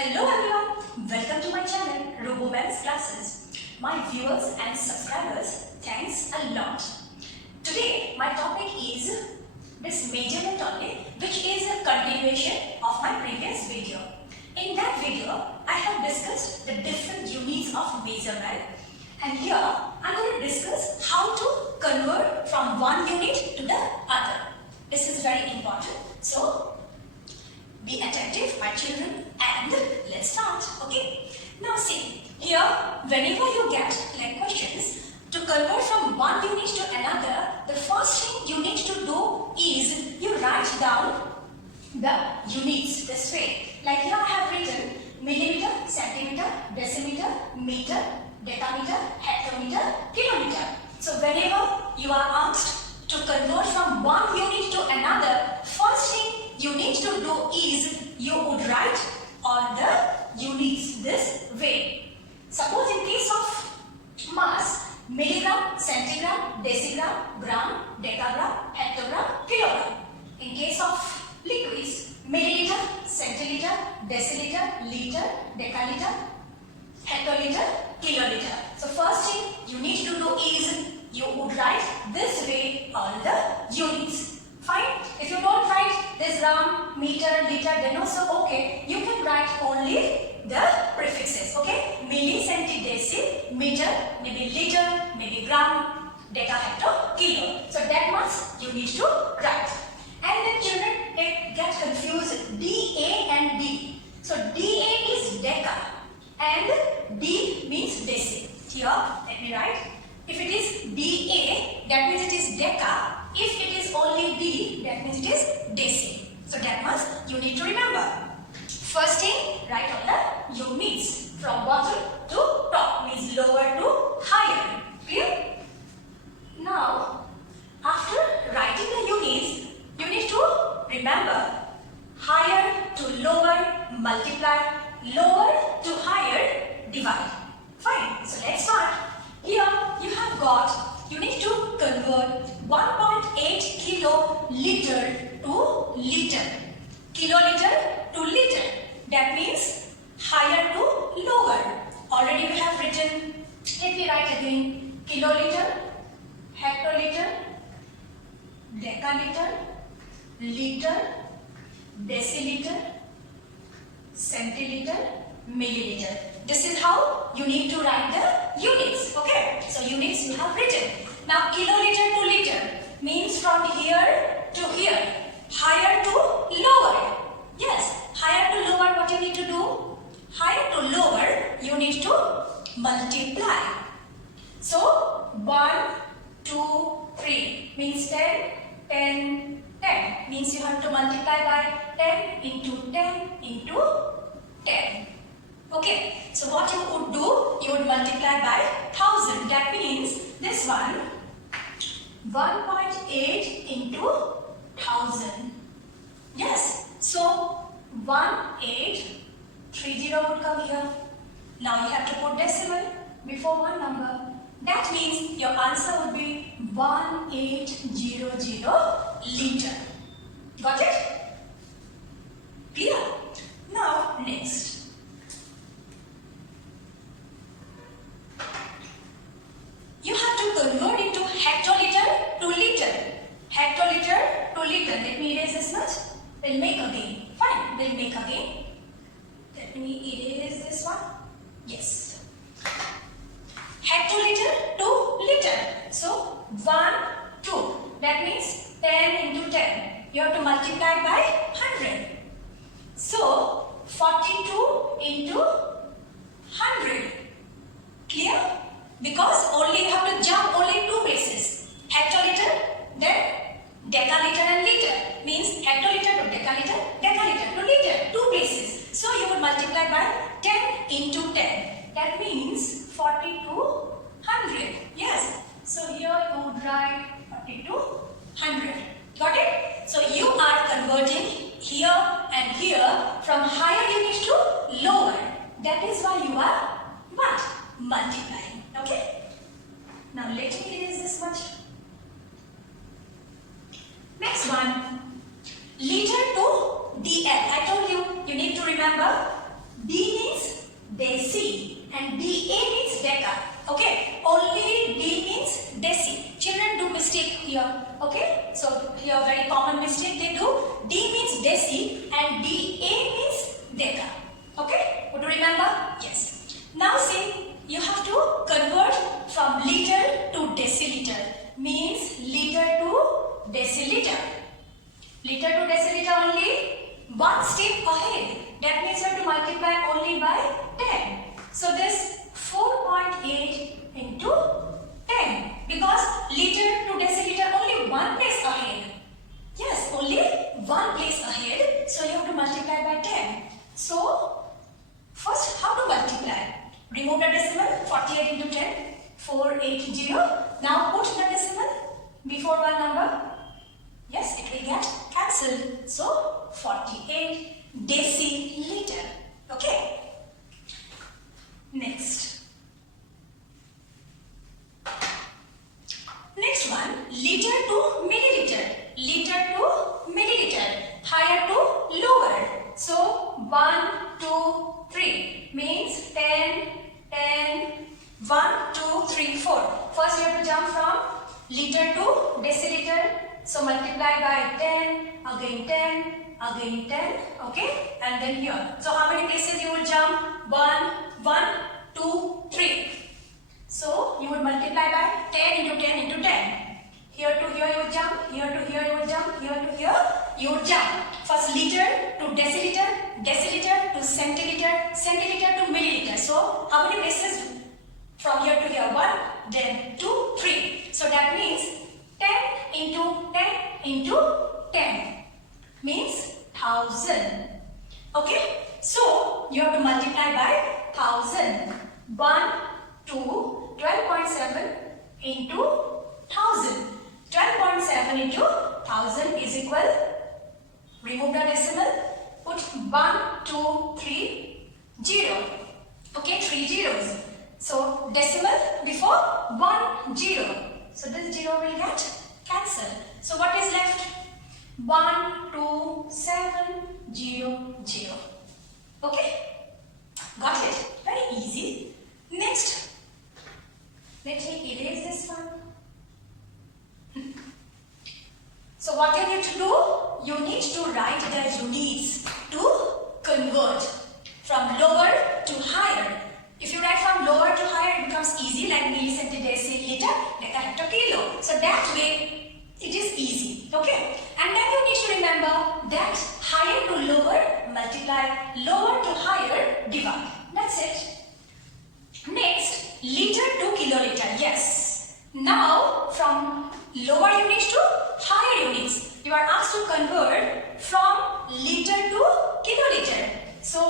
Hello everyone, welcome to my channel RoboMaths Classes. My viewers and subscribers, thanks a lot. Today my topic is this measurement only, which is a continuation of my previous video. In that video, I have discussed the different units of measurement, and here I am going to discuss how to convert from one unit to the other. This is very important. So be attentive, my children, and let's start. Okay. Now see, here whenever you get like questions to convert from one unit to another, the first thing you need to do is you write down the units this way. Like here I have written millimeter, centimeter, decimeter, meter, decameter, hectometer, kilometer. So whenever you are asked to convert from one unit to another, first thing you need to do is you would write all the units this way. Suppose in case of mass, milligram, centigram, decigram, gram, decagram, hectogram, kilogram. In case of liquids, milliliter, centiliter, deciliter, liter, decaliter, hectoliter, kiloliter. So first thing you need to do is you would write this way all the units. Fine. If you don't write this gram, meter, liter, then also okay. You can write only the prefixes. Okay. Milli, centi, deci, meter, maybe liter, maybe gram, deca, hecto, kilo. So that much you need to write. And then children get confused DA and D. So DA is deca and D means deci. Here let me write. If it is DA, that means it is deca. If it is only D, that means it is deci. So that much you need to remember. First thing, write all the units from bottom to top, means lower to higher. Clear? Now, after writing the units, you need to remember higher to lower, multiply, lower to higher, divide. Fine. So let's start. Here you have got, you need to convert 1.8 kiloliter to liter. Kiloliter to liter. That means higher to lower. Already we have written, let me write again, kiloliter, hectoliter, decaliter, liter, deciliter, centiliter, milliliter. This is how you need to write the units. Okay. So units you have written. Now kiloliter to liter means from here to here. Higher to lower. Yes. Higher to lower, what you need to do? Higher to lower, you need to multiply. So 1, 2, 3 means 10, 10, 10. Means you have to multiply by 10 into 10 into 10. Okay, so what you would do, you would multiply by 1000. That means this one, 1.8 into 1000. Yes, so 1830 would come here. Now you have to put decimal before one number. That means your answer would be 1800 liter. Got it? Clear? Now next. You have to convert into hectoliter to liter. Hectoliter to liter. Let me erase this much. We'll make again. Fine. We'll make again. Let me erase this one. Yes. Hectoliter to liter. So 1, 2. That means 10 into 10. You have to multiply by 100. So 42 into 100. Clear? Because only you have to jump only two places. Hectoliter, then decaliter and liter. Means hectoliter to decaliter, decaliter to liter. Two places. So you would multiply by 10 into 10. That means 40 to 100. Yes. So here you would write 40 to 100. Got it? So you are converting here and here from higher units to lower. That is why you are what? Multiplying. Okay? Now let me erase this much. Next one. Liter to DL. I told you, you need to remember D and DA means deca. Okay, only D means deci. Children do mistake here. Okay, so here very common mistake they do. D means deci and DA means deca. Okay, would you remember? Yes. Now see, you have to convert from liter to deciliter. Means liter to deciliter. Liter to deciliter only one step ahead. That means you have to multiply only by 10. So this 4.8 into 10. Because liter to deciliter only one place ahead. Yes, only one place ahead. So you have to multiply by 10. So first how to multiply? Remove the decimal, 48 into 10, 480. Now put the decimal before one number. Yes, it will get cancelled. So 48 deciliter. Okay. Next. Next one, liter to milliliter. Liter to milliliter. Higher to lower. So 1, 2, 3 means 10, 10, 1, 2, 3, 4. First you have to jump from liter to deciliter. So multiply by 10, again 10, again 10, okay? And then here. So how many places you will jump? 1, 1, 2, 3. So you would multiply by 10 into 10 into 10. Here to here you would jump, here to here you would jump, here to here you would jump. First liter to deciliter, deciliter to centiliter, centiliter to milliliter. So how many places from here to here? 1, then 2, 3. So that means 10 into 10 into 10 means 1000. Okay? So you have to multiply by 1000. 1, 2, 12.7 into 1000. 12.7 into 1000 is equal. Remove the decimal. Put 1, 2, 3, 0. Okay, 3 zeros. So decimal before 1, 0. So this 0 will get cancelled. So what is left? 1, 2, 7, 0, 0. Okay? Got it? Very easy. Next, let me erase this one. So what you need to do? You need to write the units to convert from lower to higher. If you write from lower to higher, it becomes easy, like millicentimeter, deciliter, decahecto, kilo. So that way, it is easy. Okay? And then you need to remember that higher to lower, multiply, lower to higher, divide. That's it. Next, liter to kiloliter. Yes. Now, from lower units to higher units, you are asked to convert from liter to kiloliter. So,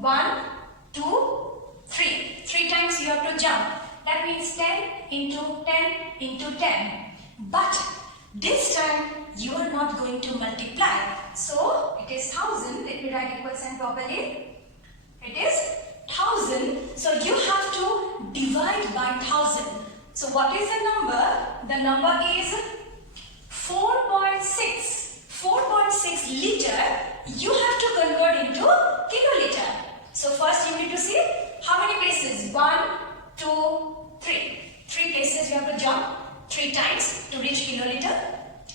1, 2, 3. 3 times you have to jump. That means 10 into 10 into 10. But this time you are not going to multiply. So it is 1000. Let me write equal sign properly. It is 1000. So you have to divide by 1000. So what is the number? The number is 4.6. 4.6 liter. You have to convert into kiloliter. So first you need to see how many places? 1, 2, 3. 3 places you have to jump 3 times to reach kiloliter.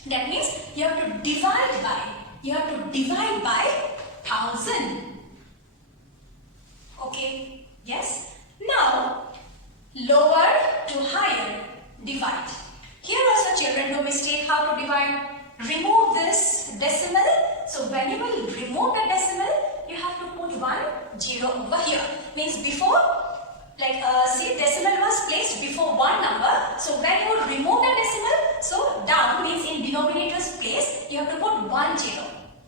That means you have to divide by. You have to divide by 1000. Okay. Yes. Now lower to higher. Divide. Here also children do mistake how to divide. Remove this decimal. So when you will remove the decimal, you have to put 1 0 over here. Means before, like see, decimal was placed before one number. So when you remove the decimal, so down means in denominator's place, you have to put 1 0.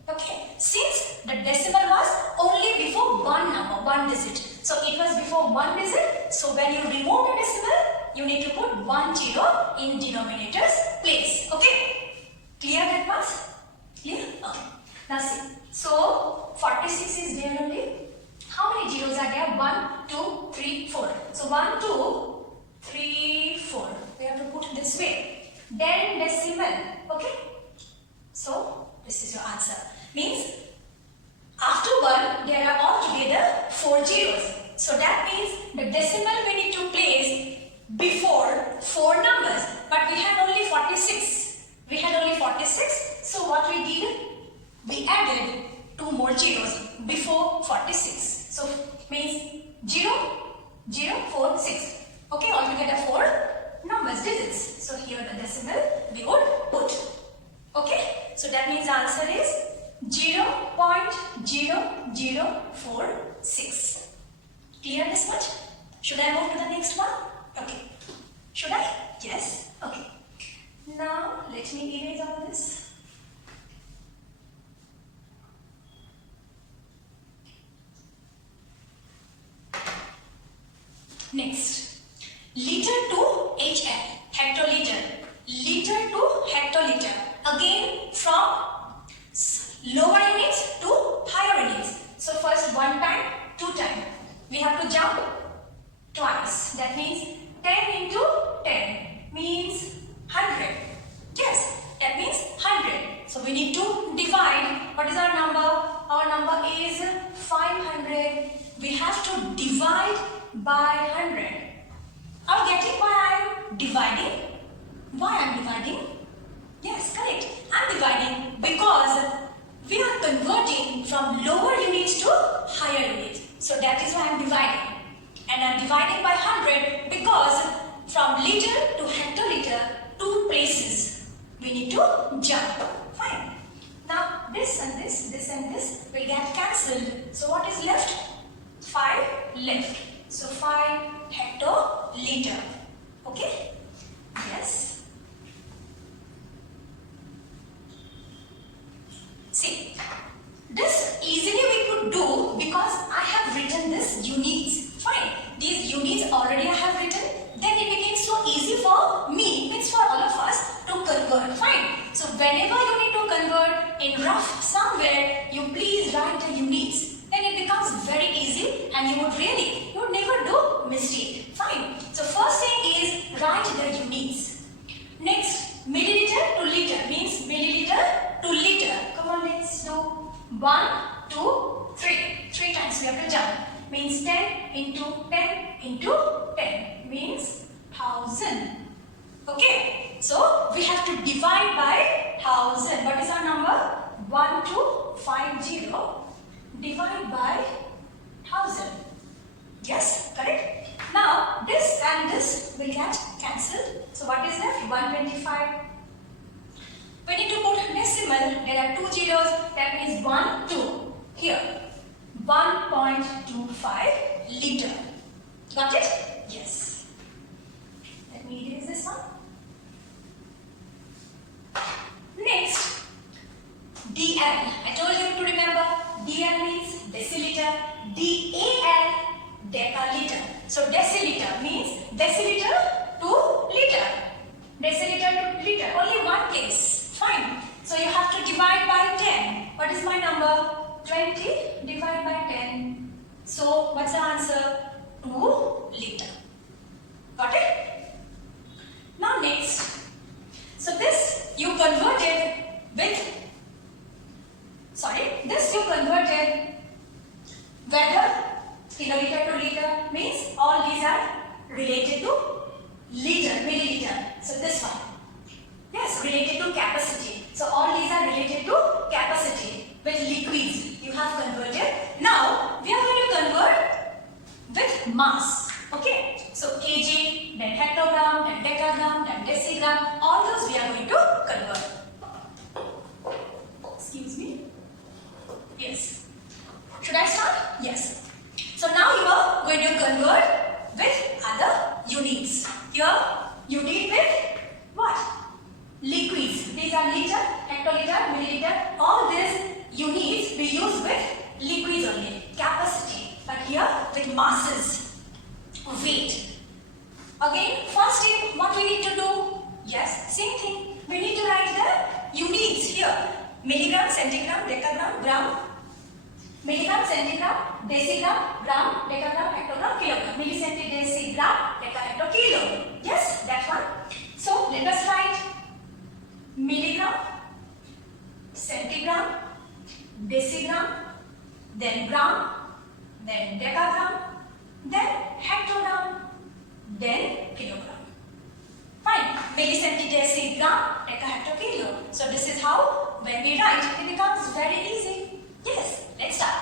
Okay. Since the decimal was only before one number, one digit. So it was before one digit. So when you remove the decimal, you need to put 1 0 in denominator's place. Okay. Clear that much? Clear? Okay. Now see. So 46 is there only. How many zeros are there? 1, 2, 3, 4. So 1, 2, 3, 4. We have to put this way. Then decimal. Okay. So this is your answer. Means after 1 there are altogether 4 zeros. So that means the decimal before 46. So means 0, 0, 4, 6. Okay, altogether 4 numbers, digits. So here the decimal we would put. Okay, so that means the answer is 0.00046. Clear this much? Should I move to the next one? Okay. Should I? Yes. Okay. Now let me erase all this. Next, liter to HL, hectoliter. Liter to hectoliter. Again from lower units to higher units. So first 1 time, 2 time. We have to jump twice. That means 10 into 10 means 100. Yes, that means 100. So we need to divide. What is our number? Our number is 500. We have to divide by 100. Are you getting why I am dividing? Why I am dividing? Yes, correct. I am dividing because we are converting from lower units to higher units. So that is why I am dividing. And I am dividing by 100 because from liter to hectoliter, 2 places we need to jump. Fine. Now this and this and this will get cancelled. So what is left? 5 left. So 5 hectoliter. Okay? Yes. See, this easily we could do because I have written this units. Fine. These units already I have written. Then it became so easy for me, means for all of us to convert. Fine. So whenever you need to convert in rough somewhere, you please write the units. Then it becomes very easy and you would never do mistake. Fine. So first thing is write the units. Next, milliliter to liter means milliliter to liter. Come on, let's do 1, 2, 3. 3 times we have to jump. Means 10 into 10 into 10 means 1000. Okay. So we have to divide by 1000. What is our number? 1250. Divide by 1000. Yes, correct? Now this and this will get cancelled. So what is left? 125. We need to put decimal. There are 2 zeros. That means 1, 2. Here. 1.25 liter. Got it? Yes. Let me erase this one. Next, DL. I told you to remember. DL means deciliter. DAL, decaliter. So deciliter means deciliter to liter. Deciliter to liter. Only one place. Fine. So you have to divide by 10. What is my number? 20 divided by 10. So what's the answer? 2 liter. Got it? Now next. So this you converted whether kiloliter to liter means all these are related to liter, milliliter. So this one. Yes, related to capacity. So all these are related to capacity with liquids you have converted. Now we are going to convert with mass. Okay. So kg, then hectogram, then decagram, then decigram. All those we are going to convert. Excuse me. Yes. Should I start? Yes. So now you are going to convert with other units. Here you deal with what? Liquids. These are liter, hectoliter, milliliter. All these units we use with liquids only. Capacity. But here with masses. Weight. Again, first step, what we need to do? Yes, same thing. We need to write the units here. Milligram, centigram, decagram, gram. Milligram, centigram, decigram, gram, decagram, hectogram, kilogram. Millicenti, decigram, deca, hecto, kilo. Yes, that one. So let us write milligram, centigram, decigram, then gram, then decagram, then hectogram, then kilogram. Fine. Millicenti, decigram, deca, hecto, kilo. So this is how when we write it becomes very easy. Yes. Let's start.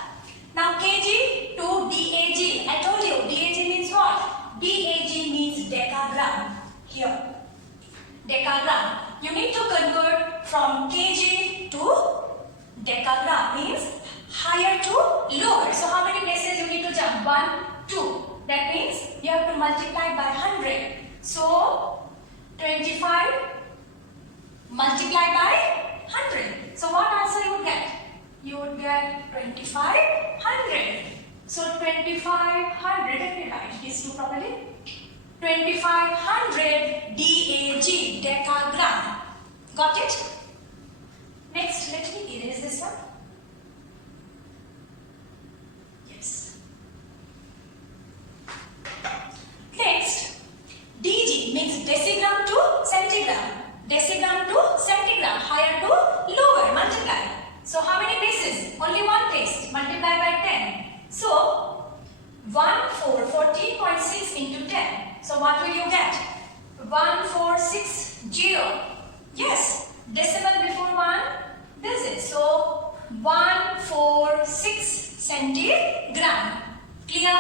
jump 1, 2. That means you have to multiply by 100. So 25 multiplied by 100. So what answer you would get? You would get 2500. So 2500, let me write these two properly. 2500 DAG, decagram. Got it? Next, let me erase this one. Yes. Next, DG means decigram to centigram. Decigram to centigram, higher to lower, multiply. So how many places? Only one place, multiply by 10. So 14.6 into 10. So what will you get? 1460. Yes, decimal before 1, this is. So 146 centigram. Clear?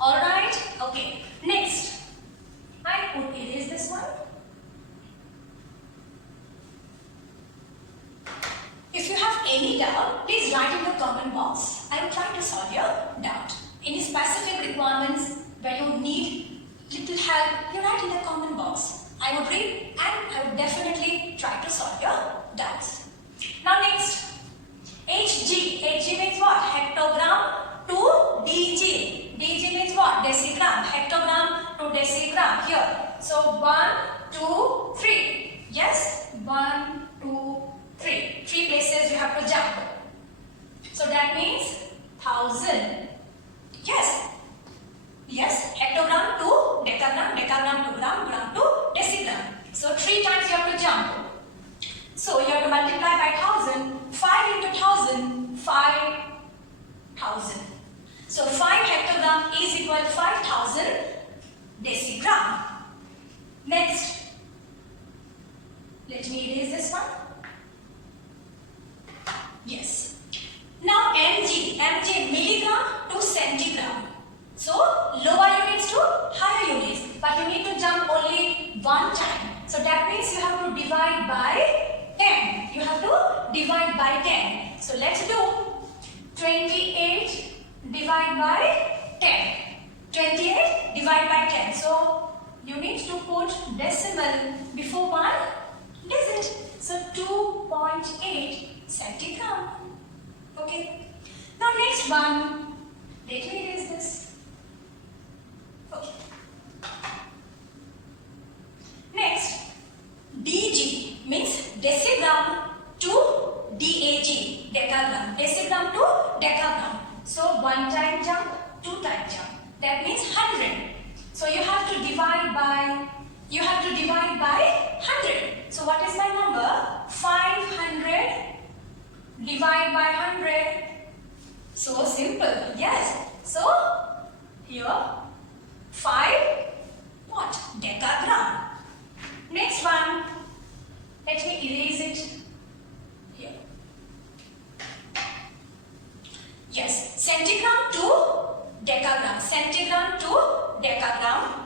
Alright? Okay. Next, I would erase this one. If you have any doubt, please write in the comment box. I will try to solve your doubt. Any specific requirements where you need little help, you write in the comment box. I would read and I would definitely try to solve your doubts. Now next, HG. HG means what? Hectogram to DG. DG means what? Decigram. Hectogram to decigram. Here. So 1, 2, 3. Yes? 1, 2, 3. 3 places you have to jump. So that means 1000. Yes? Yes, hectogram to decagram, decagram to gram, gram to decigram. So 3 times you have to jump. So you have to multiply by 1000. 5 into 1000, 5000. So 5 hectogram is equal to 5000 decigram. Next, let me erase this one. Yes. Now mg, milligram to centigram. So lower units to higher units, but you need to jump only one time. So that means you have to divide by 10. You have to divide by 10. So let's do 28 divide by 10. 28 divide by 10. So you need to put decimal before one digit. So 2.8 centigram. Okay. Now next one. Let me erase this. Okay. Next, DG means decigram to DAG, decagram. Decigram to decagram. So 1 time jump, 2 time jump. That means 100. So you have to divide by 100. So what is my number? 500 divide by 100. So simple. Yes. So here 5 what? Decagram. Next one. Let me erase it here. Yes. Centigram to decagram. Centigram to decagram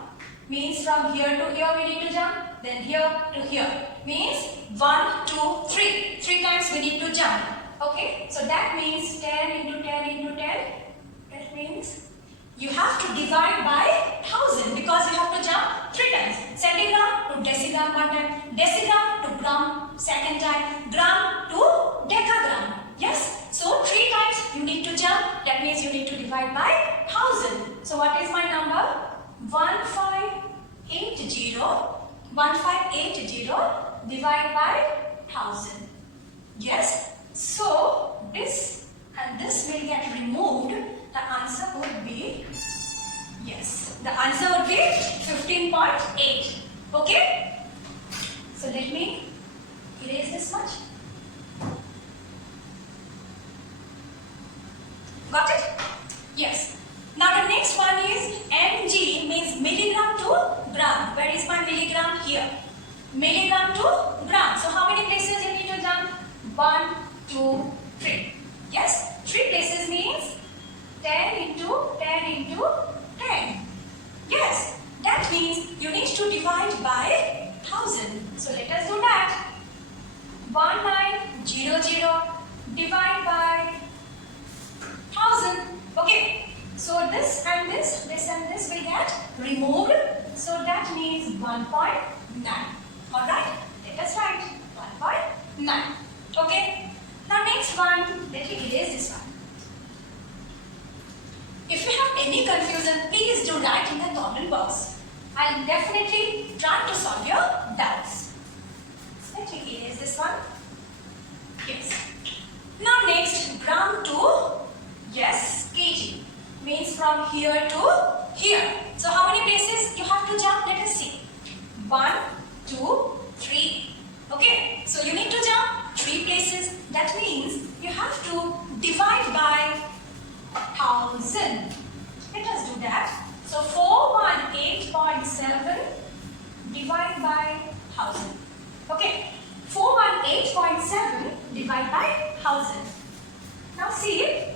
means from here to here we need to jump. Then here to here means 1, 2, 3. 3 times we need to jump. Okay. So that means 10 into 10 into 10. That means you have to divide by 1000 because you have to jump 3 times. Centigram to decigram 1 time, decigram to gram 2nd time, gram to decagram. Yes? So 3 times you need to jump. That means you need to divide by 1000. So what is my number? 1580. 1580 divided by 1000. Yes? So this and this will get removed. The answer would be, yes, the answer would be 15.8. Okay? So let me erase this much. Got it? Yes. Now the next one is mg means milligram to gram. Where is my milligram? Here. Milligram to gram. So how many places you need to jump? 1, 2, 3. Yes? 3 places means 10 into 10 into 10. Yes, that means you need to divide by 1000. So let us do that. 1900 divide by 1000. Okay, so this 1.9. Alright, let us write 1.9. Okay. Now next one, let me erase this one. If you have any confusion, please do write in the comment box. I'll definitely try to solve your doubts. Let me erase this one. Yes. Now next, gram to, yes, kg. Means from here to here. So how many places you have to jump? Let us see. 1, 2, 3. Okay. So you need to jump 3 places. That means you have to divide by 1000. Let us do that. So 418.7 divide by 1000. Okay. 418.7 divide by 1000. Now see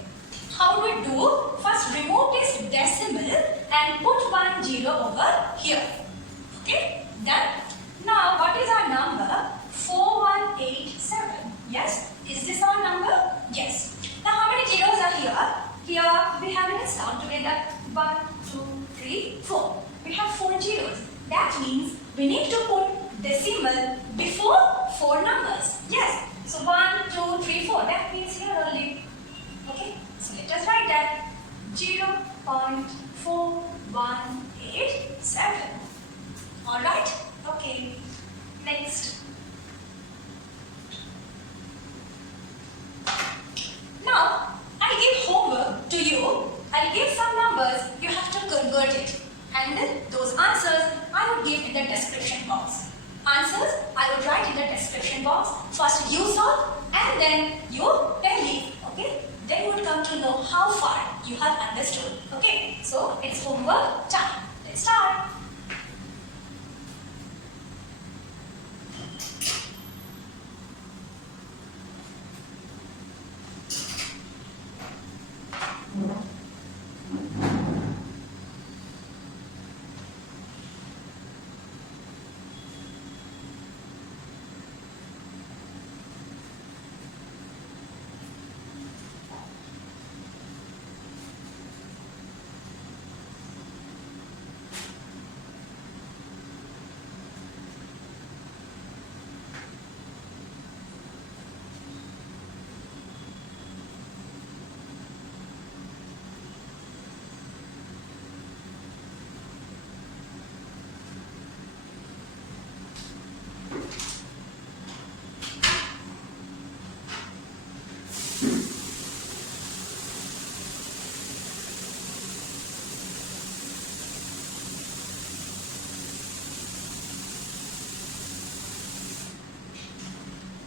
how we do. First remove this decimal and put 1 0 over here. Okay. Done. Now what is our number? 4187. Yes. Is this our number? Yes. Now how many zeros are here? Here we have, let's count together. 1, 2, 3, 4. We have 4 zeros. That means we need to put decimal before 4 numbers. Yes. So 1, 2, 3, 4. That means here only. Okay. So let us write that. 0.4187. Alright? Okay. Next. Now, I'll give homework to you. I'll give some numbers. You have to convert it. And those answers I would give in the description box. Answers I would write in the description box. First you solve and then you tell me. Okay? Then you would come to know how far you have understood. Okay? So, it's homework time. Let's start.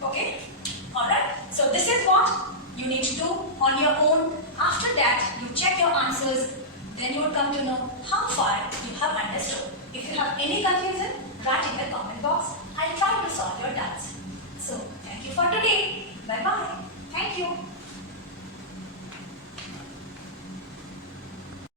Okay? Alright? So this is what you need to do on your own. After that, you check your answers. Then you will come to know how far you have understood. If you have any confusion, write in the comment box. I'll try to solve your doubts. So, thank you for today. Bye-bye. Thank you.